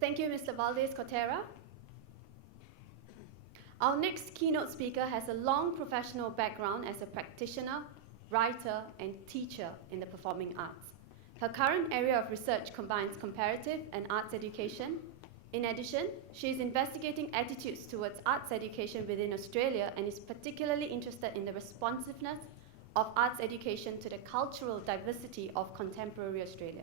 Thank you, Mr. Valdez-Cotera. Our next keynote speaker has a long professional background as a practitioner, writer, and teacher in the performing arts. Her current area of research combines comparative and arts education. In addition, she is investigating attitudes towards arts education within Australia and is particularly interested in the responsiveness of arts education to the cultural diversity of contemporary Australia.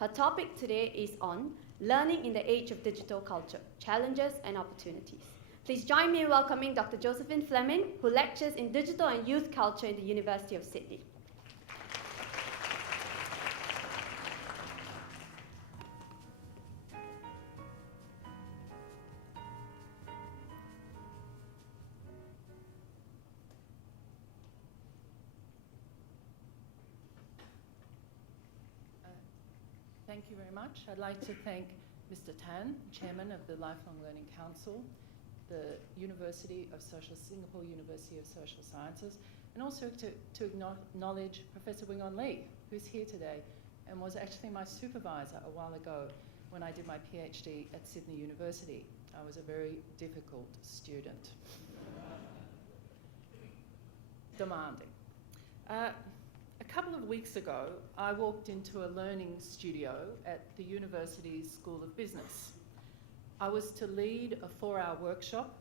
Her topic today is on learning in the age of digital culture, challenges and opportunities. Please join me in welcoming Dr. Josephine Fleming, who lectures in digital and youth culture at the University of Sydney. Thank you very much. I'd like to thank Mr. Tan, Chairman of the Lifelong Learning Council, the Singapore University of Social Sciences, and also to acknowledge Professor Wing On Lee, who's here today and was actually my supervisor a while ago when I did my PhD at Sydney University. I was a very difficult student. Demanding. A couple of weeks ago, I walked into a learning studio at the university's School of Business. I was to lead a 4-hour workshop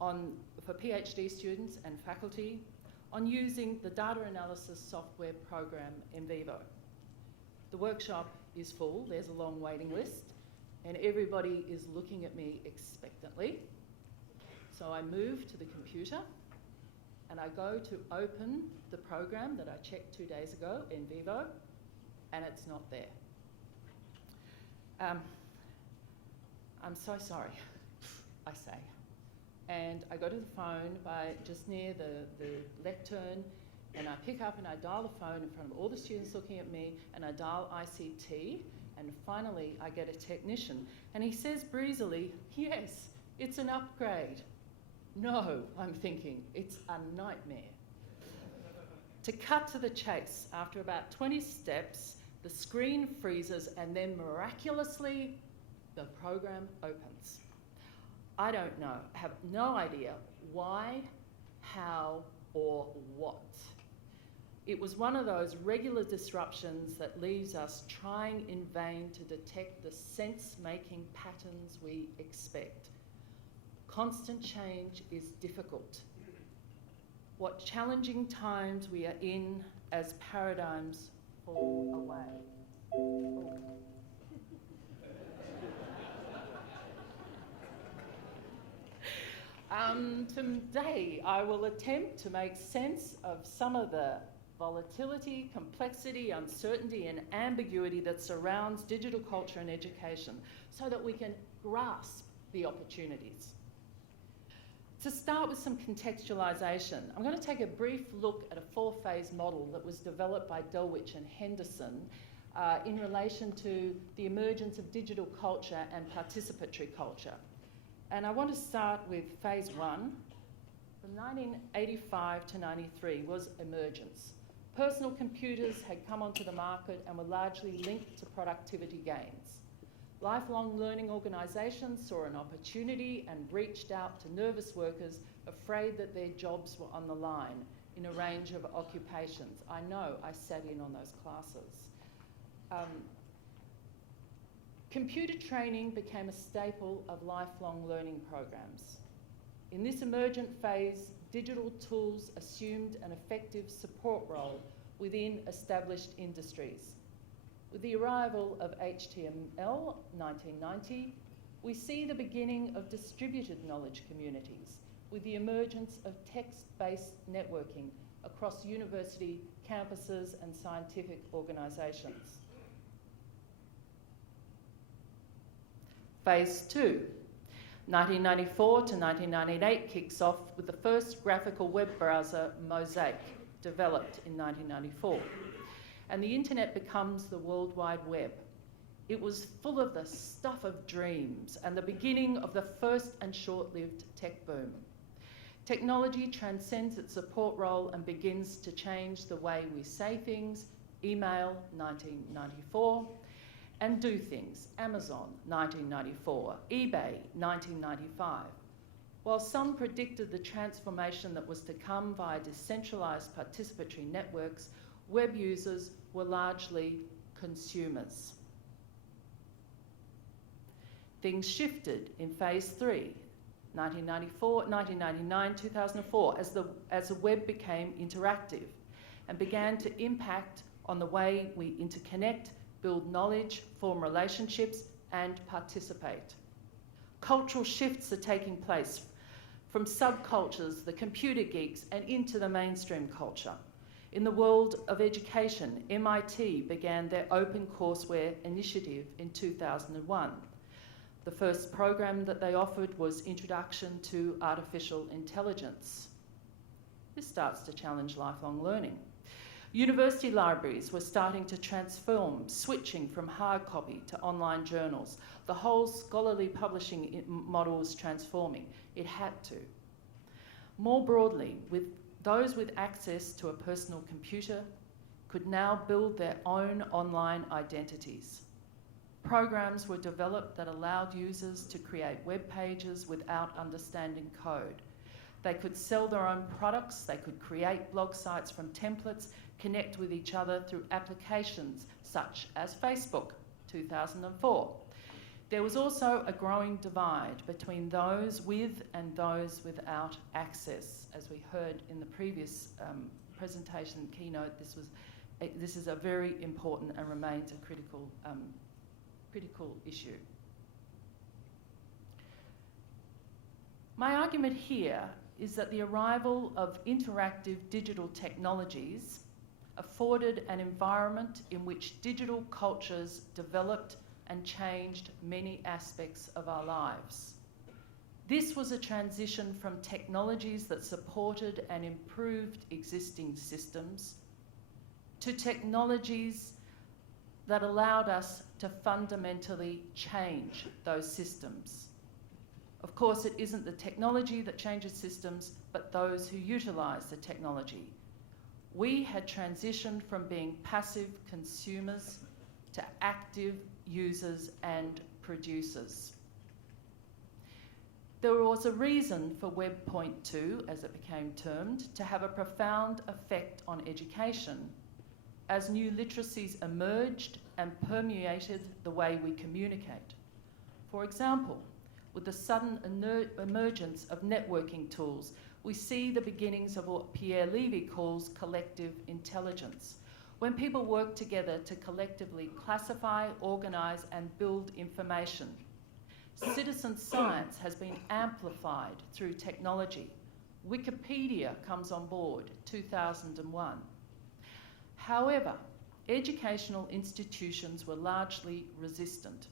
for PhD students and faculty on using the data analysis software program NVivo. The workshop is full, there's a long waiting list, and everybody is looking at me expectantly. So I move to the computer and I go to open the program that I checked 2 days ago, NVivo, and it's not there. I'm so sorry, I say. And I go to the phone just near the lectern, and I pick up and I dial the phone in front of all the students looking at me, and I dial ICT, and finally I get a technician. And he says breezily, yes, it's an upgrade. No, I'm thinking, it's a nightmare. To cut to the chase, after about 20 steps, the screen freezes and then miraculously, the program opens. I don't know, have no idea why, how, or what. It was one of those regular disruptions that leaves us trying in vain to detect the sense-making patterns we expect. Constant change is difficult. What challenging times we are in as paradigms fall away. Oh. Today, I will attempt to make sense of some of the volatility, complexity, uncertainty, and ambiguity that surrounds digital culture and education so that we can grasp the opportunities. To start with some contextualisation, I'm going to take a brief look at a 4-phase model that was developed by Delwich and Henderson in relation to the emergence of digital culture and participatory culture. And I want to start with phase 1. From 1985 to 93 was emergence. Personal computers had come onto the market and were largely linked to productivity gains. Lifelong learning organisations saw an opportunity and reached out to nervous workers afraid that their jobs were on the line in a range of occupations. I know, I sat in on those classes. Computer training became a staple of lifelong learning programs. In this emergent phase, digital tools assumed an effective support role within established industries. With the arrival of HTML, 1990, we see the beginning of distributed knowledge communities with the emergence of text-based networking across university campuses and scientific organisations. Phase 2, 1994 to 1998 kicks off with the first graphical web browser, Mosaic, developed in 1994. And the internet becomes the World Wide Web. It was full of the stuff of dreams and the beginning of the first and short-lived tech boom. Technology transcends its support role and begins to change the way we say things, email, 1994, and do things, Amazon, 1994, eBay, 1995. While some predicted the transformation that was to come via decentralised participatory networks, web users were largely consumers. Things shifted in phase 3, 1999, 2004, as the web became interactive and began to impact on the way we interconnect, build knowledge, form relationships, and participate. Cultural shifts are taking place from subcultures, the computer geeks, and into the mainstream culture. In the world of education, MIT began their open courseware initiative in 2001. The first program that they offered was Introduction to Artificial Intelligence. This starts to challenge lifelong learning. University libraries were starting to transform, switching from hard copy to online journals. The whole scholarly publishing model was transforming. It had to. More broadly, those with access to a personal computer could now build their own online identities. Programs were developed that allowed users to create web pages without understanding code. They could sell their own products, they could create blog sites from templates, connect with each other through applications such as Facebook, 2004. There was also a growing divide between those with and those without access. As we heard in the previous presentation keynote, this is a very important and remains a critical issue. My argument here is that the arrival of interactive digital technologies afforded an environment in which digital cultures developed and changed many aspects of our lives. This was a transition from technologies that supported and improved existing systems to technologies that allowed us to fundamentally change those systems. Of course, it isn't the technology that changes systems, but those who utilise the technology. We had transitioned from being passive consumers to active users and producers. There was a reason for Web 2.0, as it became termed, to have a profound effect on education, as new literacies emerged and permeated the way we communicate. For example, with the sudden emergence of networking tools, we see the beginnings of what Pierre Levy calls collective intelligence, when people work together to collectively classify, organise and build information. Citizen science has been amplified through technology. Wikipedia comes on board, 2001. However, educational institutions were largely resistant.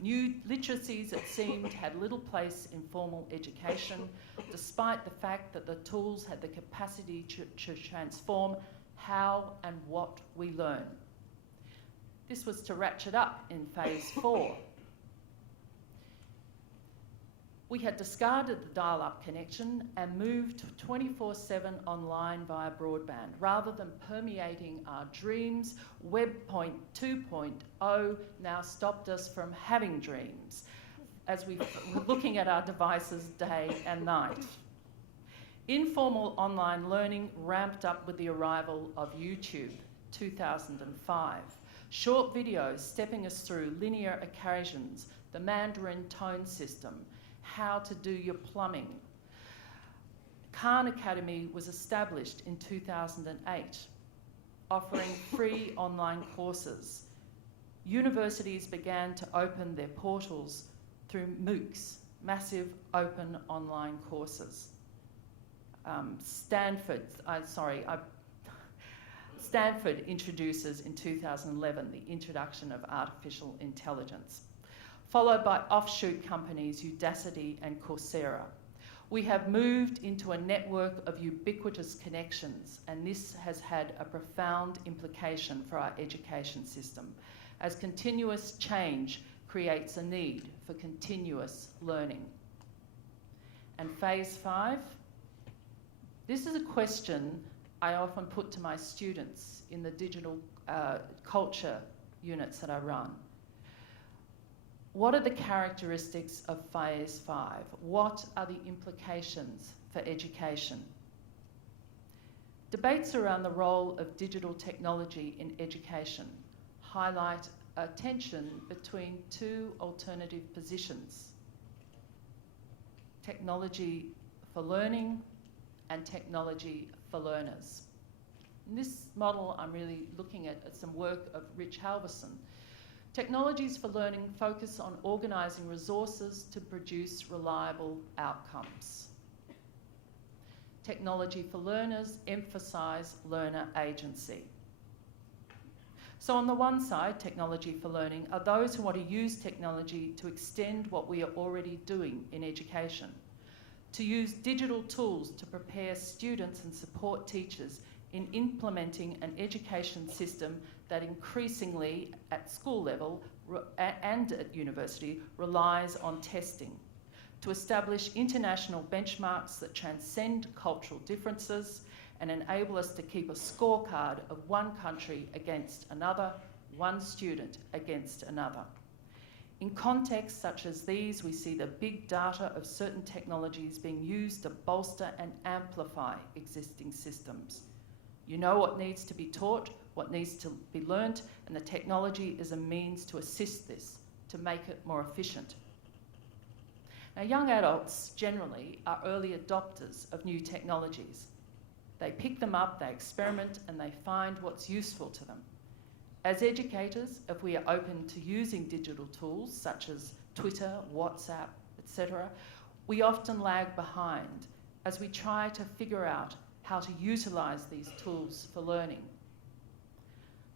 New literacies, it seemed, had little place in formal education, despite the fact that the tools had the capacity to transform how and what we learn. This was to ratchet up in phase 4. We had discarded the dial-up connection and moved 24/7 online via broadband. Rather than permeating our dreams, Web 2.0 now stopped us from having dreams as we were looking at our devices day and night. Informal online learning ramped up with the arrival of YouTube, 2005. Short videos stepping us through linear occasions, the Mandarin tone system, how to do your plumbing. Khan Academy was established in 2008, offering free online courses. Universities began to open their portals through MOOCs, massive open online courses. Stanford introduces in 2011 the introduction of artificial intelligence, followed by offshoot companies Udacity and Coursera. We have moved into a network of ubiquitous connections, and this has had a profound implication for our education system, as continuous change creates a need for continuous learning. And phase 5, this is a question I often put to my students in the digital culture units that I run. What are the characteristics of Phase 5? What are the implications for education? Debates around the role of digital technology in education highlight a tension between two alternative positions: technology for learning and technology for learners. In this model, I'm really looking at some work of Rich Halverson. Technologies for learning focus on organising resources to produce reliable outcomes. Technology for learners emphasise learner agency. So on the one side, technology for learning are those who want to use technology to extend what we are already doing in education, to use digital tools to prepare students and support teachers in implementing an education system that increasingly at school level and at university relies on testing, to establish international benchmarks that transcend cultural differences and enable us to keep a scorecard of one country against another, one student against another. In contexts such as these, we see the big data of certain technologies being used to bolster and amplify existing systems. You know what needs to be taught, what needs to be learnt, and the technology is a means to assist this, to make it more efficient. Now, young adults generally are early adopters of new technologies. They pick them up, they experiment, and they find what's useful to them. As educators, if we are open to using digital tools such as Twitter, WhatsApp, etc., we often lag behind as we try to figure out how to utilise these tools for learning.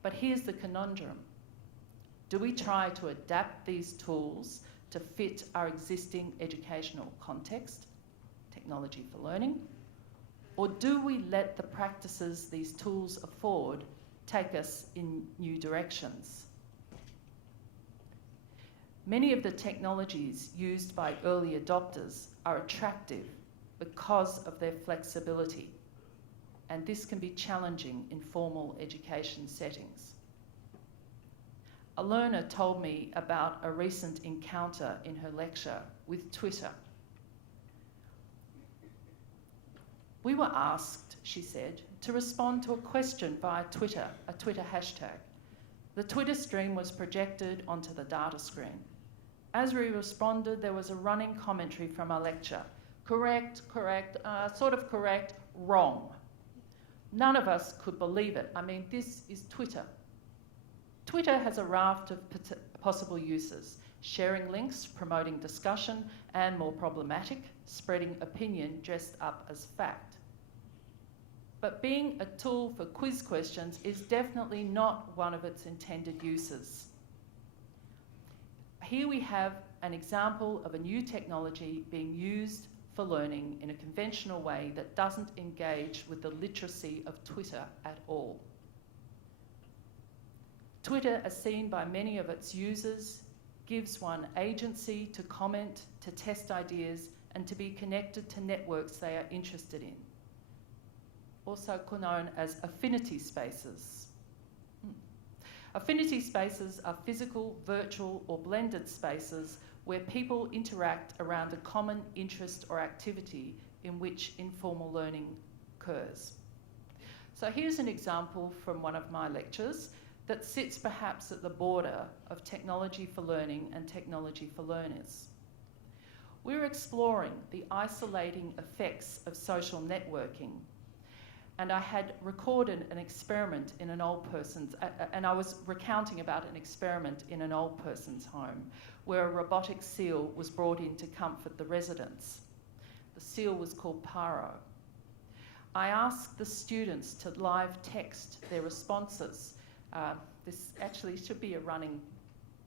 But here's the conundrum. Do we try to adapt these tools to fit our existing educational context, technology for learning, or do we let the practices these tools afford take us in new directions? Many of the technologies used by early adopters are attractive because of their flexibility, and this can be challenging in formal education settings. A learner told me about a recent encounter in her lecture with Twitter. We were asked, she said, to respond to a question via Twitter, a Twitter hashtag. The Twitter stream was projected onto the data screen. As we responded, there was a running commentary from our lecture. Correct, correct, sort of correct, wrong. None of us could believe it. I mean, this is Twitter. Twitter has a raft of possible uses: sharing links, promoting discussion, and more problematic, spreading opinion dressed up as fact. But being a tool for quiz questions is definitely not one of its intended uses. Here we have an example of a new technology being used for learning in a conventional way that doesn't engage with the literacy of Twitter at all. Twitter, as seen by many of its users, gives one agency to comment, to test ideas, and to be connected to networks they are interested in, also known as affinity spaces. Affinity spaces are physical, virtual, or blended spaces where people interact around a common interest or activity in which informal learning occurs. So here's an example from one of my lectures that sits perhaps at the border of technology for learning and technology for learners. We're exploring the isolating effects of social networking, and I had recorded an experiment in an old person's, and I was recounting about an experiment in an old person's home where a robotic seal was brought in to comfort the residents. The seal was called Paro. I asked the students to live text their responses. This actually should be a running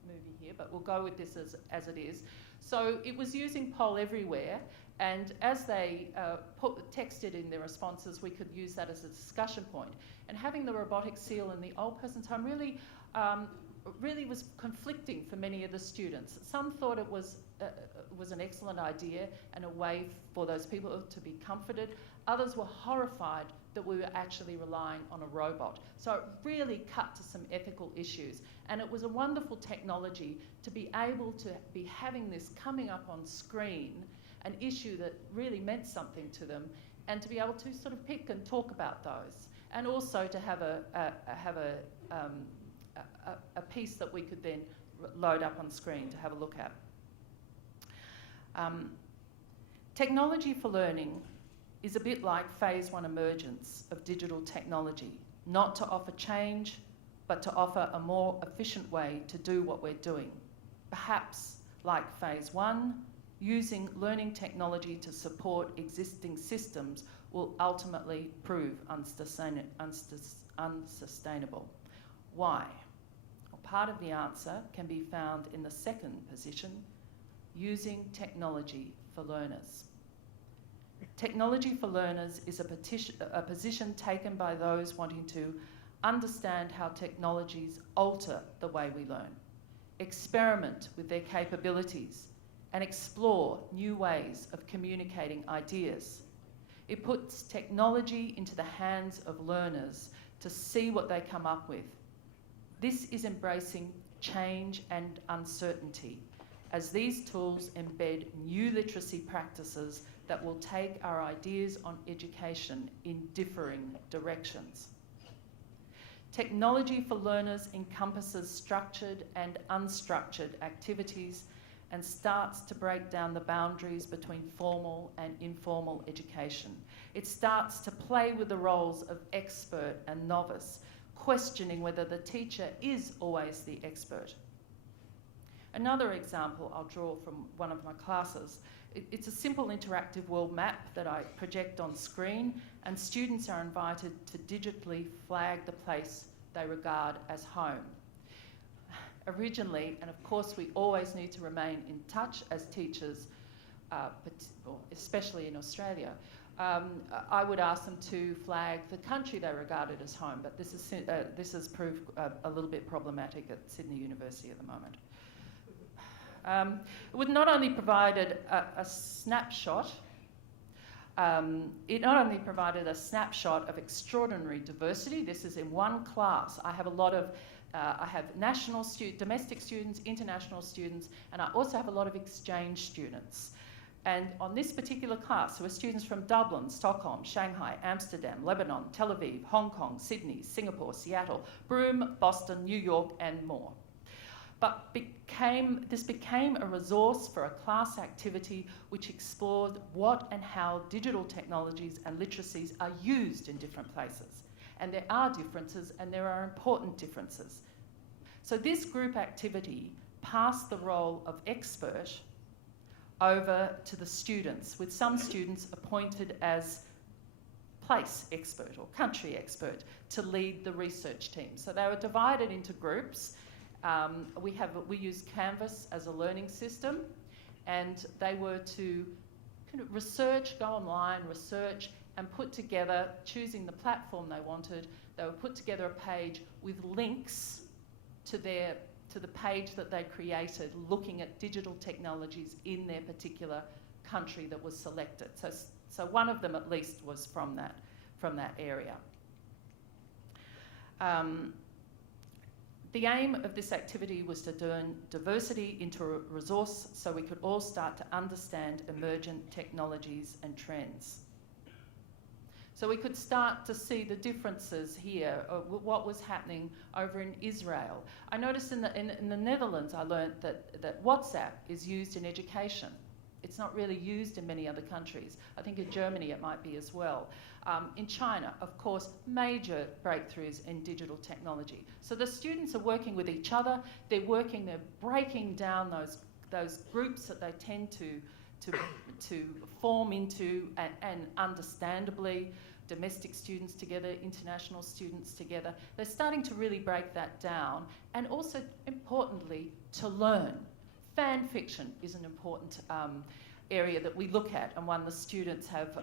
movie here, but we'll go with this as it is. So it was using Poll Everywhere, and as they texted in their responses, we could use that as a discussion point. And having the robotic seal in the old person's home really was conflicting for many of the students. Some thought it was was an excellent idea and a way for those people to be comforted. Others were horrified that we were actually relying on a robot. So it really cut to some ethical issues. And it was a wonderful technology to be able to be having this coming up on screen, an issue that really meant something to them, and to be able to sort of pick and talk about those. And also to have a piece that we could then load up on screen to have a look at. Technology for learning is a bit like phase one emergence of digital technology, not to offer change, but to offer a more efficient way to do what we're doing. Perhaps like phase one, using learning technology to support existing systems will ultimately prove unsustainable. Why? Well, part of the answer can be found in the second position, using technology for learners. Technology for learners is a position taken by those wanting to understand how technologies alter the way we learn, experiment with their capabilities, and explore new ways of communicating ideas. It puts technology into the hands of learners to see what they come up with. This is embracing change and uncertainty, as these tools embed new literacy practices that will take our ideas on education in differing directions. Technology for learners encompasses structured and unstructured activities and starts to break down the boundaries between formal and informal education. It starts to play with the roles of expert and novice, questioning whether the teacher is always the expert. Another example I'll draw from one of my classes. It's a simple interactive world map that I project on screen, and students are invited to digitally flag the place they regard as home. Originally, and of course we always need to remain in touch as teachers, especially in Australia, I would ask them to flag the country they regarded as home, but this has proved a little bit problematic at Sydney University at the moment. It would not only provided a snapshot, it not only provided a snapshot of extraordinary diversity. This is in one class. I have a lot of, I have domestic students, international students, and I also have a lot of exchange students. And on this particular class, there were students from Dublin, Stockholm, Shanghai, Amsterdam, Lebanon, Tel Aviv, Hong Kong, Sydney, Singapore, Seattle, Broome, Boston, New York, and more. But this became a resource for a class activity which explored what and how digital technologies and literacies are used in different places. And there are differences, and there are important differences. So this group activity passed the role of expert over to the students, with some students appointed as place expert or country expert to lead the research team. So they were divided into groups. We use Canvas as a learning system, and they were to kind of research, go online, research, and put together, choosing the platform they wanted, they would put together a page with links to the page that they created, looking at digital technologies in their particular country that was selected. So one of them at least was from that area. The aim of this activity was to turn diversity into a resource so we could all start to understand emergent technologies and trends. So we could start to see the differences here, what was happening over in Israel. I noticed in the Netherlands, I learnt that WhatsApp is used in education. It's not really used in many other countries. I think in Germany it might be as well. In China, of course, major breakthroughs in digital technology. So the students are working with each other. They're breaking down those groups that they tend to form into, and understandably, domestic students together, international students together. They're starting to really break that down, and also, importantly, to learn. Fan fiction is an important area that we look at, and one the students have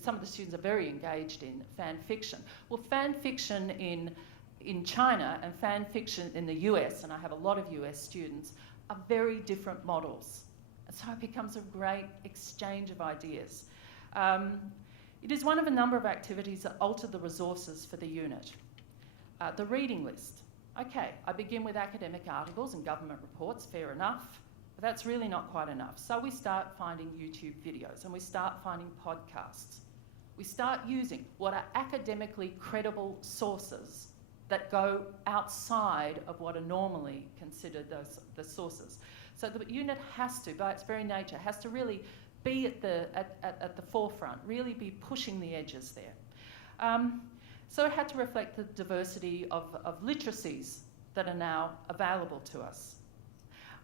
some of the students are very engaged in fan fiction. Well, fan fiction in China and fan fiction in the US, and I have a lot of US students, are very different models. And so it becomes a great exchange of ideas. It is one of a number of activities that alter the resources for the unit. The reading list. Okay, I begin with academic articles and government reports, fair enough, but that's really not quite enough. So we start finding YouTube videos and we start finding podcasts. We start using what are academically credible sources that go outside of what are normally considered the sources. So the unit has to, by its very nature, has to really be at the forefront, really be pushing the edges there. So it had to reflect the diversity of literacies that are now available to us.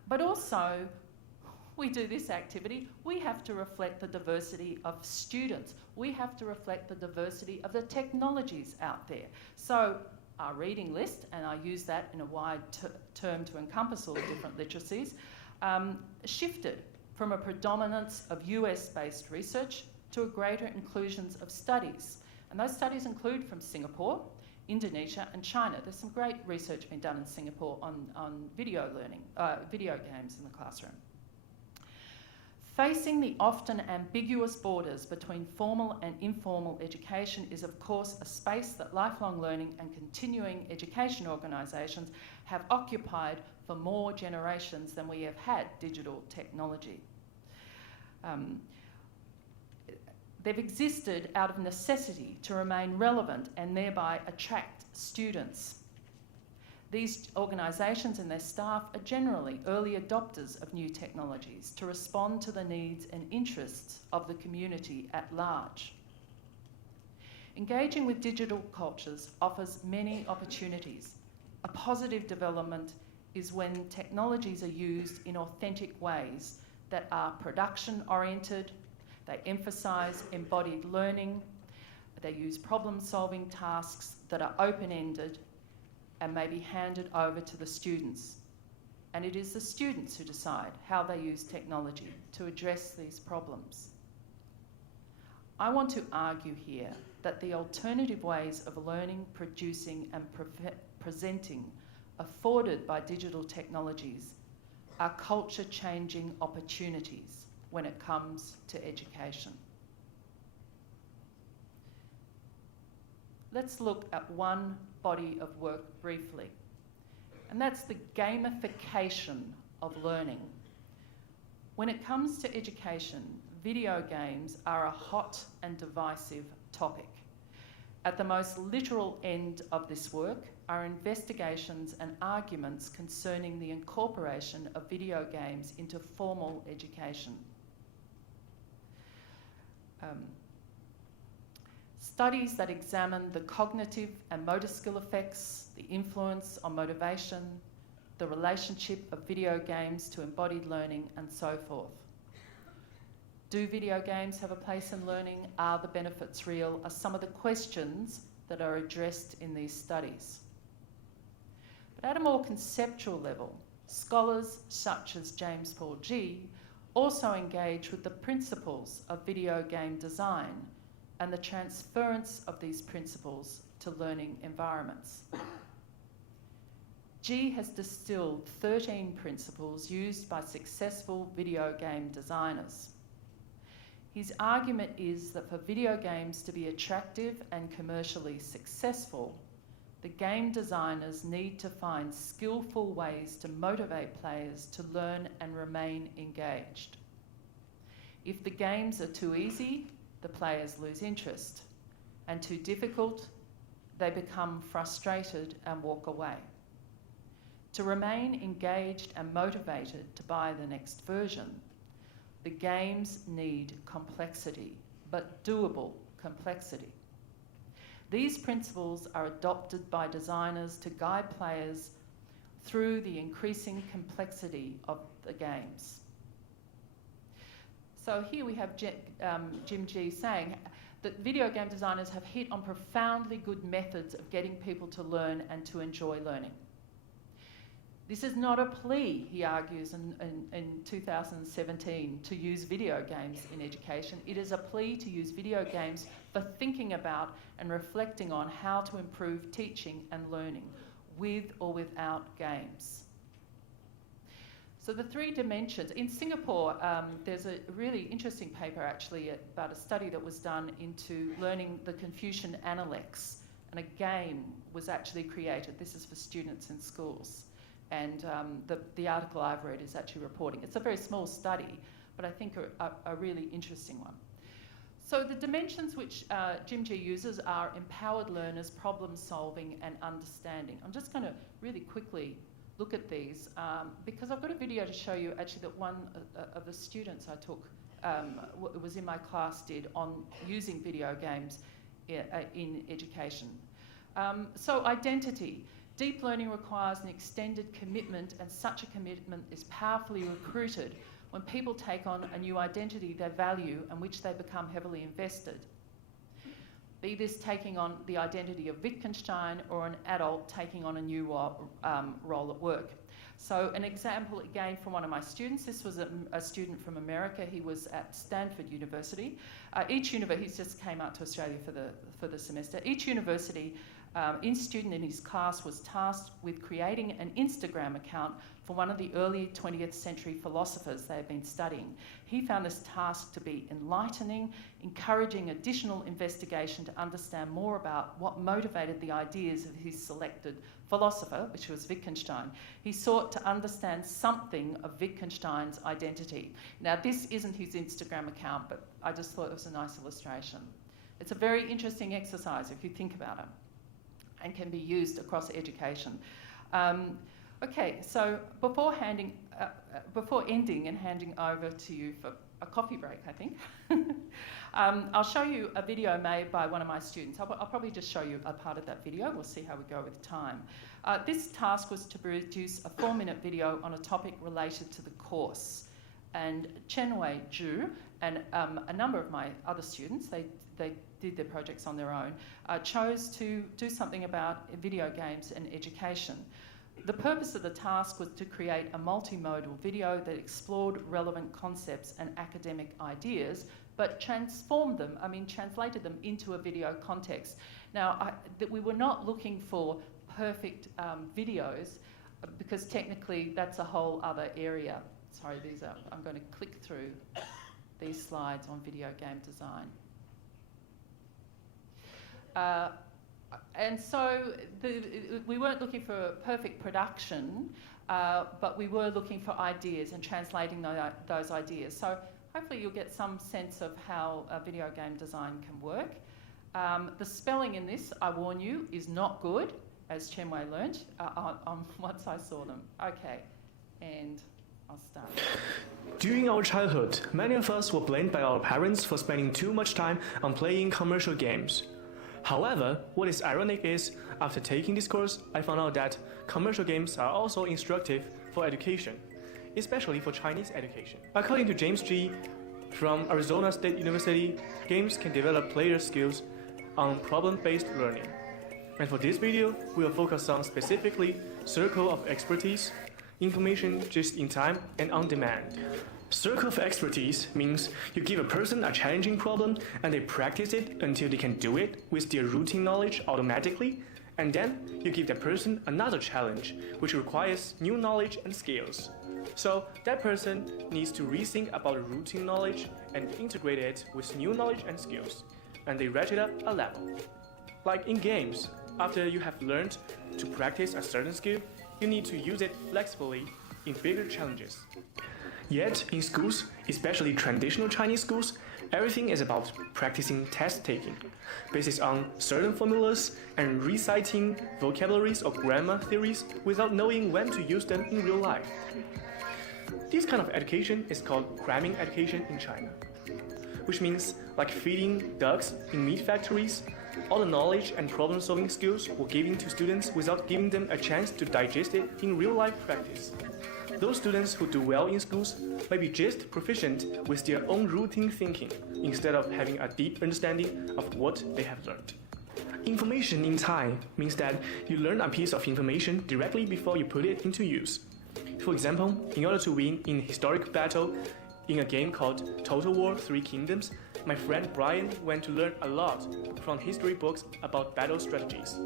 But also, we do this activity, we have to reflect the diversity of students. We have to reflect the diversity of the technologies out there. So our reading list, and I use that in a wide term to encompass all the different literacies, shifted from a predominance of US-based research to a greater inclusions of studies. And those studies include from Singapore, Indonesia and China. There's some great research being done in Singapore on video learning, video games in the classroom. Facing the often ambiguous borders between formal and informal education is of course a space that lifelong learning and continuing education organisations have occupied for more generations than we have had digital technology. They've existed out of necessity to remain relevant and thereby attract students. These organisations and their staff are generally early adopters of new technologies to respond to the needs and interests of the community at large. Engaging with digital cultures offers many opportunities. A positive development is when technologies are used in authentic ways that are production-oriented, they emphasise embodied learning, they use problem-solving tasks that are open-ended and may be handed over to the students. And it is the students who decide how they use technology to address these problems. I want to argue here that the alternative ways of learning, producing and presenting afforded by digital technologies are culture-changing opportunities when it comes to education. Let's look at one body of work briefly, and that's the gamification of learning. When it comes to education, video games are a hot and divisive topic. At the most literal end of this work are investigations and arguments concerning the incorporation of video games into formal education. Studies that examine the cognitive and motor skill effects, the influence on motivation, the relationship of video games to embodied learning, and so forth. Do video games have a place in learning? Are the benefits real? Are some of the questions that are addressed in these studies. But at a more conceptual level, scholars such as James Paul Gee also engage with the principles of video game design and the transference of these principles to learning environments. Gee has distilled 13 principles used by successful video game designers. His argument is that for video games to be attractive and commercially successful, the game designers need to find skillful ways to motivate players to learn and remain engaged. If the games are too easy, the players lose interest, and too difficult, they become frustrated and walk away. To remain engaged and motivated to buy the next version, the games need complexity, but doable complexity. These principles are adopted by designers to guide players through the increasing complexity of the games. So here we have Jim Gee saying that video game designers have hit on profoundly good methods of getting people to learn and to enjoy learning. This is not a plea, he argues in 2017, to use video games in education. It is a plea to use video games for thinking about and reflecting on how to improve teaching and learning, with or without games. So the 3 dimensions. In Singapore, there's a really interesting paper actually about a study that was done into learning the Confucian Analects, and a game was actually created. This is for students in schools. And the article I've read is actually reporting. It's a very small study, but I think a really interesting one. So the dimensions which Jim G uses are empowered learners, problem solving, and understanding. I'm just going to really quickly look at these because I've got a video to show you actually that one of the students I took, was in my class, did on using video games in education. So identity. Deep learning requires an extended commitment, and such a commitment is powerfully recruited when people take on a new identity they value and which they become heavily invested. Be this taking on the identity of Wittgenstein or an adult taking on a new role at work. So an example again from one of my students. This was a student from America. He was at Stanford University. He just came out to Australia for the semester. Each university student in his class was tasked with creating an Instagram account for one of the early 20th century philosophers they had been studying. He found this task to be enlightening, encouraging additional investigation to understand more about what motivated the ideas of his selected philosopher, which was Wittgenstein. He sought to understand something of Wittgenstein's identity. Now, this isn't his Instagram account, but I just thought it was a nice illustration. It's a very interesting exercise if you think about it, and can be used across education. Okay, so before ending and handing over to you for a coffee break, I think, I'll show you a video made by one of my students. I'll probably just show you a part of that video. We'll see how we go with time. This task was to produce a 4-minute video on a topic related to the course. And Chenwei Zhu and a number of my other students, they did their projects on their own, chose to do something about video games and education. The purpose of the task was to create a multimodal video that explored relevant concepts and academic ideas, but translated them into a video context. Now, we were not looking for perfect videos, because technically that's a whole other area. Sorry, I'm going to click through these slides on video game design. And so we weren't looking for a perfect production, but we were looking for ideas and translating those ideas. So hopefully you'll get some sense of how video game design can work. The spelling in this, I warn you, is not good, as Chenwei learnt once I saw them. Okay, and I'll start. During our childhood, many of us were blamed by our parents for spending too much time on playing commercial games. However, what is ironic is, after taking this course, I found out that commercial games are also instructive for education, especially for Chinese education. According to James G. from Arizona State University, games can develop player skills on problem-based learning. And for this video, we will focus on specifically circle of expertise, information just in time and on demand. Circle of expertise means you give a person a challenging problem and they practice it until they can do it with their routine knowledge automatically, and then you give that person another challenge which requires new knowledge and skills. So that person needs to rethink about routine knowledge and integrate it with new knowledge and skills, and they ratchet up a level. Like in games, after you have learned to practice a certain skill, you need to use it flexibly in bigger challenges. Yet, in schools, especially traditional Chinese schools, everything is about practicing test-taking, based on certain formulas and reciting vocabularies or grammar theories without knowing when to use them in real life. This kind of education is called cramming education in China, which means like feeding ducks in meat factories. All the knowledge and problem-solving skills were given to students without giving them a chance to digest it in real-life practice. Those students who do well in schools may be just proficient with their own routine thinking, instead of having a deep understanding of what they have learned. Information in time means that you learn a piece of information directly before you put it into use. For example, in order to win in a historic battle in a game called Total War 3 Kingdoms, my friend Brian went to learn a lot from history books about battle strategies.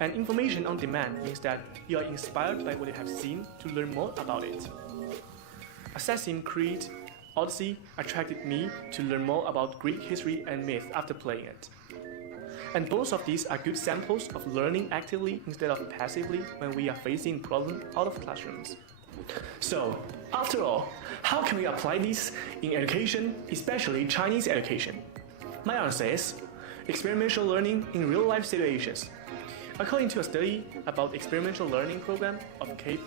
And information on demand means that you are inspired by what you have seen to learn more about it. Assassin's Creed Odyssey attracted me to learn more about Greek history and myth after playing it. And both of these are good samples of learning actively instead of passively when we are facing problems out of classrooms. So, after all, how can we apply this in education, especially Chinese education? My answer is experiential learning in real-life situations. According to a study about experiential learning program of Cape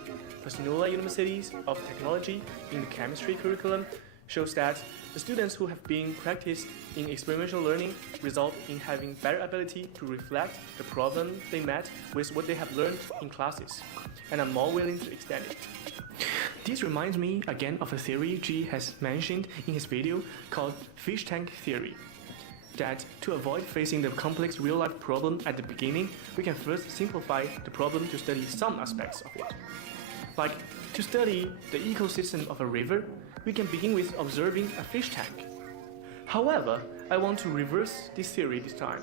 Personula Universities of Technology in the chemistry curriculum, shows that the students who have been practiced in experiential learning result in having better ability to reflect the problem they met with what they have learned in classes, and are more willing to extend it. This reminds me again of a theory G has mentioned in his video called fish tank theory. That to avoid facing the complex real-life problem at the beginning, we can first simplify the problem to study some aspects of it. Like, to study the ecosystem of a river, we can begin with observing a fish tank. However, I want to reverse this theory this time,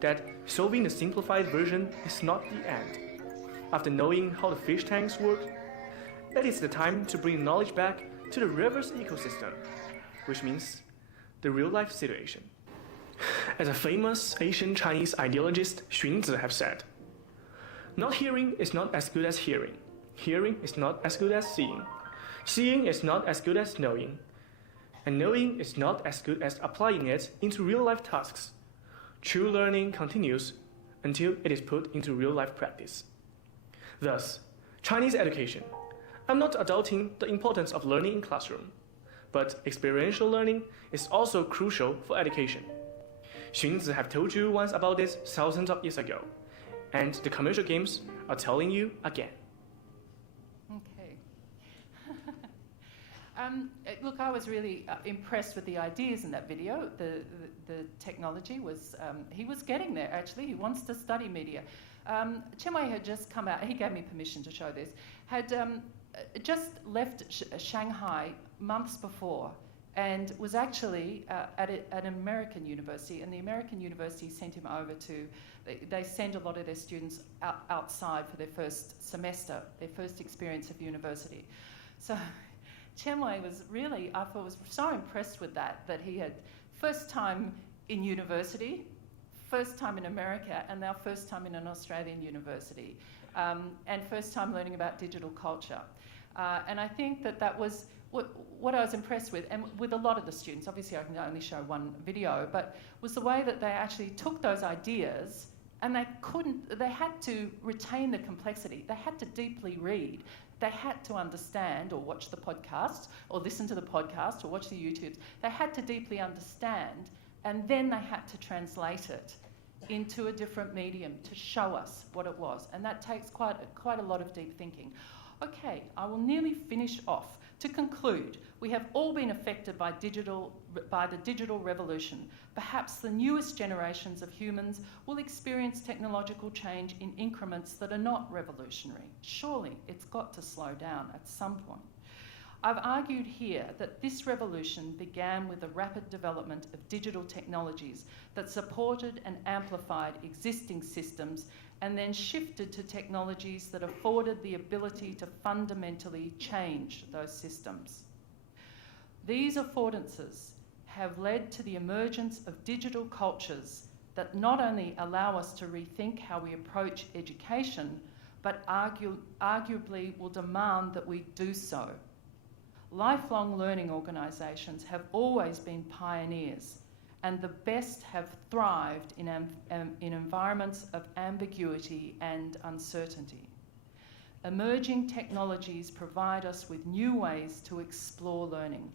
that solving the simplified version is not the end. After knowing how the fish tanks work, that is the time to bring knowledge back to the river's ecosystem, which means the real-life situation. As a famous Asian Chinese ideologist Xunzi have said, not hearing is not as good as hearing. Hearing is not as good as seeing. Seeing is not as good as knowing. And knowing is not as good as applying it into real-life tasks. True learning continues until it is put into real-life practice. Thus, Chinese education. I'm not adulting the importance of learning in classroom, but experiential learning is also crucial for education. Xunzi have told you once about this thousands of years ago, and the commercial games are telling you again. Okay. Look, I was really impressed with the ideas in that video. The technology was, he was getting there actually. He wants to study media. Chen Wei had just come out, he gave me permission to show this, had just left Shanghai months before and was actually at an American university, and the American university sent him over to, they send a lot of their students outside for their first semester, their first experience of university. So Chen Wei was really, I thought, was so impressed with that he had first time in university, first time in America, and now first time in an Australian university, and first time learning about digital culture. And I think that was what I was impressed with, and with a lot of the students, obviously I can only show one video, but was the way that they actually took those ideas and they had to retain the complexity. They had to deeply read. They had to understand or watch the podcast or listen to the podcast or watch the YouTubes. They had to deeply understand, and then they had to translate it into a different medium to show us what it was. And that takes quite a lot of deep thinking. Okay, I will nearly finish off. To conclude, we have all been affected by the digital revolution. Perhaps the newest generations of humans will experience technological change in increments that are not revolutionary. Surely it's got to slow down at some point. I've argued here that this revolution began with the rapid development of digital technologies that supported and amplified existing systems, and then shifted to technologies that afforded the ability to fundamentally change those systems. These affordances have led to the emergence of digital cultures that not only allow us to rethink how we approach education, but arguably will demand that we do so. Lifelong learning organisations have always been pioneers, and the best have thrived in environments of ambiguity and uncertainty. Emerging technologies provide us with new ways to explore learning.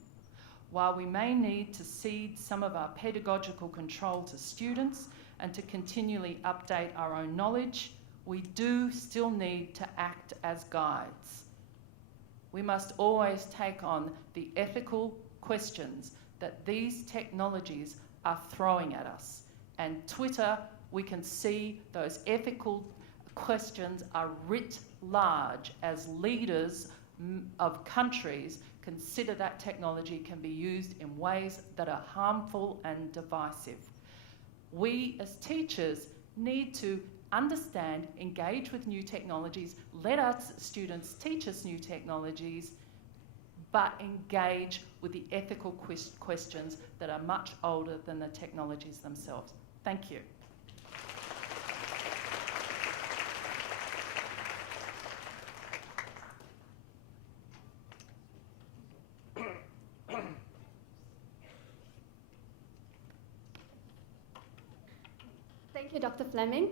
While we may need to cede some of our pedagogical control to students and to continually update our own knowledge, we do still need to act as guides. We must always take on the ethical questions that these technologies are throwing at us. And Twitter, we can see those ethical questions are writ large as leaders of countries consider that technology can be used in ways that are harmful and divisive. We as teachers need to understand, engage with new technologies, let our students teach us new technologies, but engage with the ethical questions that are much older than the technologies themselves. Thank you. Thank you, Dr. Fleming.